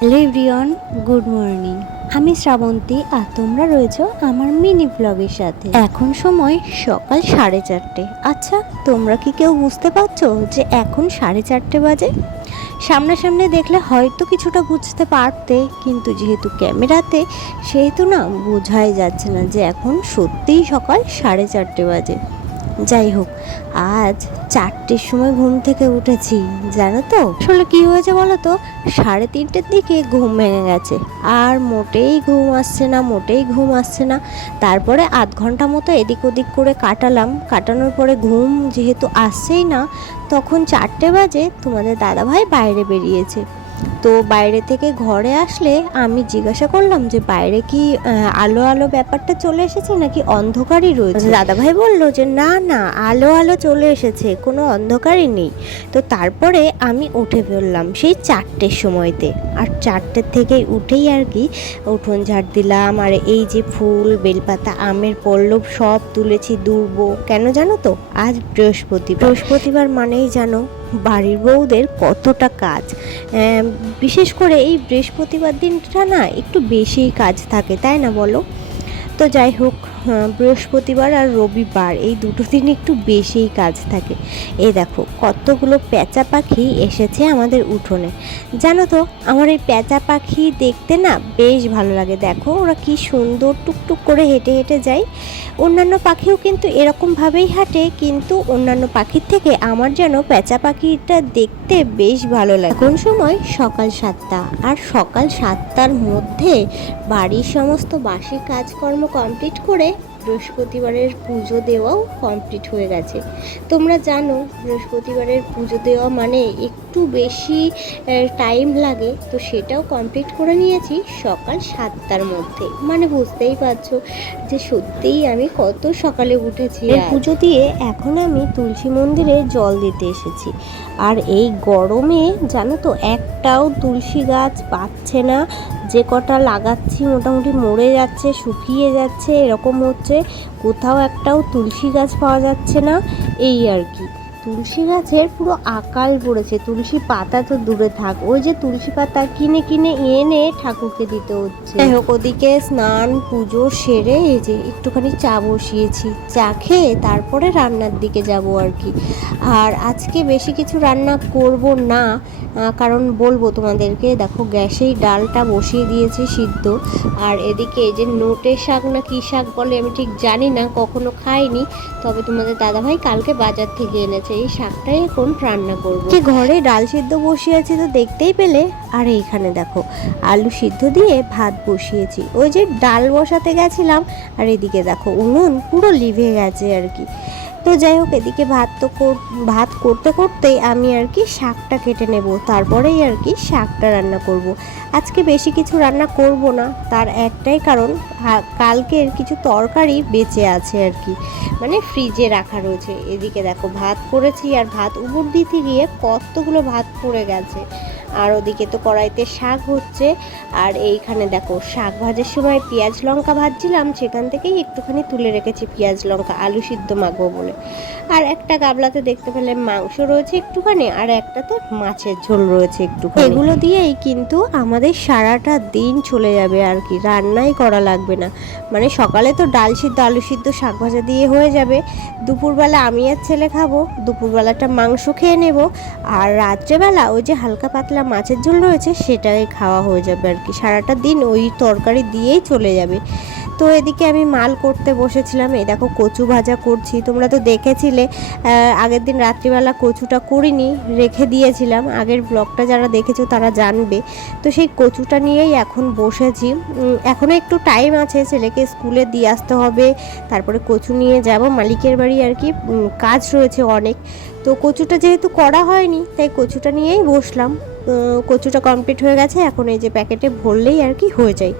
Hello good morning. আমি শ্রাবন্তী আর তোমরা রয়েছো আমার মিনি ব্লগের সাথে। এখন সময় সকাল সাড়ে চারটে। আচ্ছা তোমরা কি কেউ বুঝতে পারছ যে এখন সাড়ে চারটে বাজে? সামনাসামনি দেখলে হয়তো কিছুটা বুঝতে পারতে, কিন্তু যেহেতু ক্যামেরাতে, সেহেতু না বোঝাই যাচ্ছে না যে এখন সত্যিই সকাল সাড়ে চারটে বাজে। যাই হোক, আজ চারটের সময় ঘুম থেকে উঠেছি, জানো তো? আসলে কি হয়েছে বলো তো? সাড়ে তিনটের দিকে ঘুম ভেঙে গেছে। আর মোটেই ঘুম আসছে না, মোটেই ঘুম আসছে না। তারপরে আধ ঘণ্টা মতো এদিক ওদিক করে কাটালাম। কাটানোর পরে ঘুম যেহেতু আসছেই না, তখন চারটে বাজে তোমাদের দাদাভাই বাইরে বেরিয়েছে। তো বাইরে থেকে ঘরে আসলে আমি জিজ্ঞাসা করলাম যে বাইরে কি আলো আলো ব্যাপারটা চলে এসেছে নাকি অন্ধকারই রয়েছে? দাদাভাই বলল যে না না আলো আলো চলে এসেছে কোনো অন্ধকারই নেই। তো তারপরে আমি উঠে ফেললাম সেই চারটের সময়তে। আর চারটের থেকে উঠেই আর কি উঠোন ঝাড় দিলাম আর এই যে ফুল বেলপাতা আমের পল্লব সব তুলেছি দুর্ব কেন জানো তো? আজ বৃহস্পতি বৃহস্পতিবার মানেই জানো বাড়ির বউদের কতটা কাজ। বিশেষ করে এই বৃহস্পতিবার দিনটা না একটু বেশিই কাজ থাকে, তাই না বলো? তো যাই হোক বৃহস্পতিবার আর রবিবার, এই দুটো দিন একটু বেশিই কাজ থাকে। এই দেখো, কতগুলো পেঁচা পাখি এসেছে আমাদের উঠোনে। জানো তো, আমার এই পেঁচা পাখি দেখতে না বেশ ভালো লাগে। দেখো, ওরা কি সুন্দর টুকটুক করে হেঁটে হেঁটে যায়। অন্যান্য পাখিও কিন্তু এরকমভাবেই হাঁটে, কিন্তু অন্যান্য পাখির থেকে আমার যেন পেঁচা পাখিটা দেখতে বেশ ভালো লাগে। কোন সময়? সকাল সাতটা। আর সকাল সাতটার মধ্যে বাড়ির সমস্ত বাসি কাজকর্ম কমপ্লিট করে বৃহস্পতিবারের পুজো দেওয়াও কমপ্লিট হয়ে গেছে। তোমরা জানো বৃহস্পতিবারের পুজো দেওয়া মানে একটু বেশি টাইম লাগে তো সেটাও কমপ্লিট করে নিয়েছি সকাল সাতটার মধ্যে। মানে বুঝতেই পারছ যে সত্যিই আমি কত সকালে উঠেছি পুজো দিয়ে এখন আমি তুলসী মন্দিরে জল দিতে এসেছি। আর এই গরমে জানো তো একটাও তুলসী গাছ পাচ্ছে না যে কটা লাগাচ্ছি মোটামুটি মরে যাচ্ছে, শুকিয়ে যাচ্ছে, এরকম হচ্ছে। কোথাও একটাও তুলসী গাছ পাওয়া যাচ্ছে না, এই আর কি। তুলসী গাছের পুরো আকাল পড়েছে। তুলসী পাতা তো দূরে থাক। ওই যে তুলসী পাতা কিনে কিনে এনে ঠাকুরকে দিতে হচ্ছে। যাই হোক, ওদিকে স্নান, পুজো সেরে এই যে একটুখানি চা বসিয়েছি। চা খেয়ে তারপরে রান্নার দিকে যাব আর কি। আর আজকে বেশি কিছু রান্না করব না কারণ বলব তোমাদেরকে, দেখো গ্যাসেই ডালটা বসিয়ে দিয়েছি সিদ্ধ। আর এদিকে এই যে নোটে শাক না কী শাক বলে আমি ঠিক জানি না, কখনো খাইনি। তবে তোমাদের দাদাভাই কালকে বাজার থেকে এনেছে। এই শাকটাই এখন রান্না করব। যে ঘরে ডাল সিদ্ধ বসিয়েছি তো দেখতেই পেলে? আর এইখানে দেখো, আলু সিদ্ধ দিয়ে ভাত বসিয়েছি। ওই যে ডাল বসাতে গেছিলাম, আর এদিকে দেখো উনুন পুরো লিভে গেছে আর কি। তো যাই হোক, এদিকে ভাত তো ভাত করতে করতেই আমি আর কি শাকটা কেটে নেব। তারপরেই আর কি শাকটা রান্না করব। আজকে বেশি কিছু রান্না করব না, তার একটাই কারণ কালকের কিছু তরকারি বেঁচে আছে আর কি। মানে ফ্রিজে রাখা রয়েছে। এদিকে দেখো, ভাত করেছি আর ভাত উপর দিতে গিয়ে কতগুলো ভাত পড়ে গেছে। আর ওদিকে তো কড়াইতে শাক হচ্ছে। আর এইখানে দেখো, শাক ভাজার সময় পেঁয়াজ লঙ্কা ভাজছিলাম, সেখান থেকেই একটুখানি তুলে রেখেছি পেঁয়াজ লঙ্কা, আলু সিদ্ধ মাখবো বলে। আর একটা গাবলাতে দেখতে পেলে মাংস রয়েছে একটুখানি, আর একটাতে মাছের ঝোল রয়েছে একটুখানি। এগুলো দিয়েই কিন্তু আমাদের সারাটা দিন চলে যাবে আর কি, রান্নাই করা লাগবে না। মানে সকালে তো ডাল সিদ্ধ, আলু সিদ্ধ, শাক ভাজা দিয়ে হয়ে যাবে। দুপুরবেলা আমি আর ছেলে খাব, দুপুরবেলাটা মাংস খেয়ে নেব, আর রাত্রেবেলা ওই যে হালকা পাতলা মাছের ঝোল রয়েছে, সেটাই খাওয়া হয়ে যাবে আর কি। সারাটা দিন ওই তরকারি দিয়েই চলে যাবে। তো এদিকে আমি মাল করতে বসেছিলাম। এই দেখো কচু ভাজা করছি। তোমরা তো দেখেছিলে আগের দিন রাত্রিবেলা কচুটা করিনি, রেখে দিয়েছিলাম। আগের ব্লগটা যারা দেখেছ তারা জানবে। তো সেই কচুটা নিয়েই এখন বসেছি। এখনও একটু টাইম আছে, ছেলেকে স্কুলে দিয়ে আসতে হবে। তারপরে কচু নিয়ে যাব। মালিকের বাড়ি আর কি কাজ রয়েছে অনেক। তো কচুটা যেহেতু করা হয়নি, তাই কচুটা নিয়েই বসলাম। কচুটা কমপ্লিট হয়ে গেছে, এখন এই যে প্যাকেটে ভরলেই আর কি হয়ে যায়।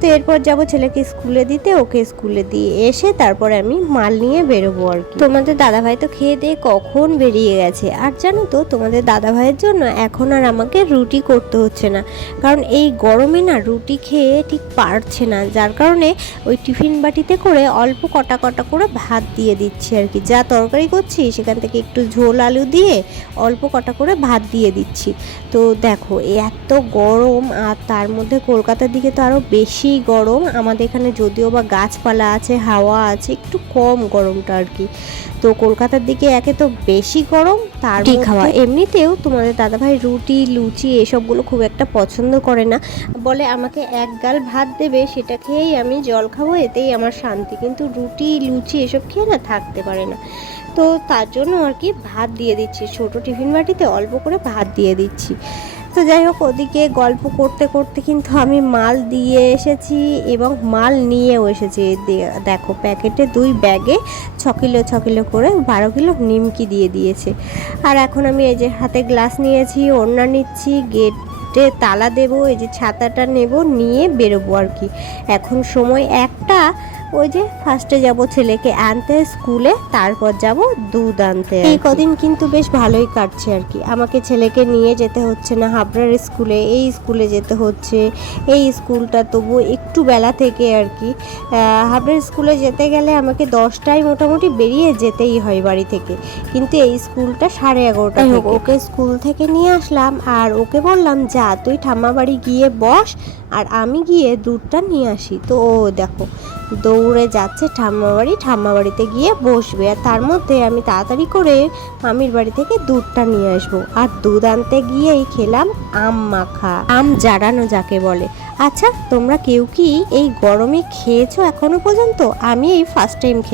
তো এরপর যাব ছেলেকে স্কুলে দিতে, ওকে স্কুলে দিয়ে এসে তারপরে আমি মাল নিয়ে বেরোবো আর কি। তোমাদের দাদাভাই তো খেয়ে দিয়ে কখন বেরিয়ে গেছে? আর জানো তো, তোমাদের দাদাভাইয়ের জন্য এখন আর আমাকে রুটি করতে হচ্ছে না। কারণ এই গরমে না রুটি খেয়ে ঠিক পারছে না, যার কারণে ওই টিফিন বাটিতে করে অল্প কটা কটা করে ভাত দিয়ে দিচ্ছি আর কি। যা তরকারি করছি, সেখান থেকে একটু ঝোল আলু দিয়ে অল্প কটা করে ভাত দিয়ে দিচ্ছি। তো দেখো এত গরম আর তার মধ্যে কলকাতার দিকে তো আরও বেশি গরম। আমাদের এখানে যদিও বা গাছপালা আছে হাওয়া আছে একটু কম গরমটা আর কি। তো কলকাতার দিকে একে তো বেশি গরম তার খাওয়া। এমনিতেও তোমাদের দাদাভাই রুটি লুচি এসবগুলো খুব একটা পছন্দ করে না। বলে আমাকে এক গাল ভাত দেবে সেটা খেয়েই আমি জল খাব এতেই আমার শান্তি। কিন্তু রুটি লুচি এসব খেয়ে না থাকতে পারে না। তো তার জন্য আর কি ভাত দিয়ে দিচ্ছি। ছোট টিফিন বাটিতে অল্প করে ভাত দিয়ে দিচ্ছি। তো যাই হোক, ওদিকে গল্প করতে করতে কিন্তু আমি মাল দিয়ে এসেছি এবং মাল নিয়েও এসেছি। দেখো প্যাকেটে দুই ব্যাগে ছ কিলো ছ কিলো করে বারো কিলো নিমকি দিয়ে দিয়েছে। আর এখন আমি এই যে হাতে গ্লাস নিয়েছি, ওড়না নিচ্ছি, গেটে তালা দেবো এই যে ছাতাটা নেব নিয়ে বেরোবো আর কি। এখন সময় একটা ওই যে ফার্স্টে যাব ছেলেকে আনতে স্কুলে তারপর যাব দুধ আনতে এই কদিন কিন্তু বেশ ভালোই কাটছে আর কি। আমাকে ছেলেকে নিয়ে যেতে হচ্ছে না হাবড়ার স্কুলে এই স্কুলে যেতে হচ্ছে এই স্কুলটা তবু একটু বেলা থেকে আর কি। হাবড়ার স্কুলে যেতে গেলে আমাকে দশটায় মোটামুটি বেরিয়ে যেতেই হয় বাড়ি থেকে। কিন্তু এই স্কুলটা সাড়ে এগারোটা হোক, ওকে স্কুল থেকে নিয়ে আসলাম আর ওকে বললাম যা, তুই ঠাম্মা বাড়ি গিয়ে বস আর আমি গিয়ে দুধটা নিয়ে আসি। তো ও দেখো, দৌড়ে যাচ্ছে ঠাম্মা বাড়ি, ঠাম্মা বাড়িতে গিয়ে বসবে আর তার মধ্যে আমি তাড়াতাড়ি করে মামির বাড়ি থেকে দুধটা নিয়ে আসব। আর দুধ আনতে গিয়েই খেলাম আম মাখা। আম জারানো যাকে বলে। আচ্ছা তোমরা কেউ কি এই গরমে খেয়েছো এখনও পর্যন্ত? আমি এই ফার্স্ট টাইম খেলাম।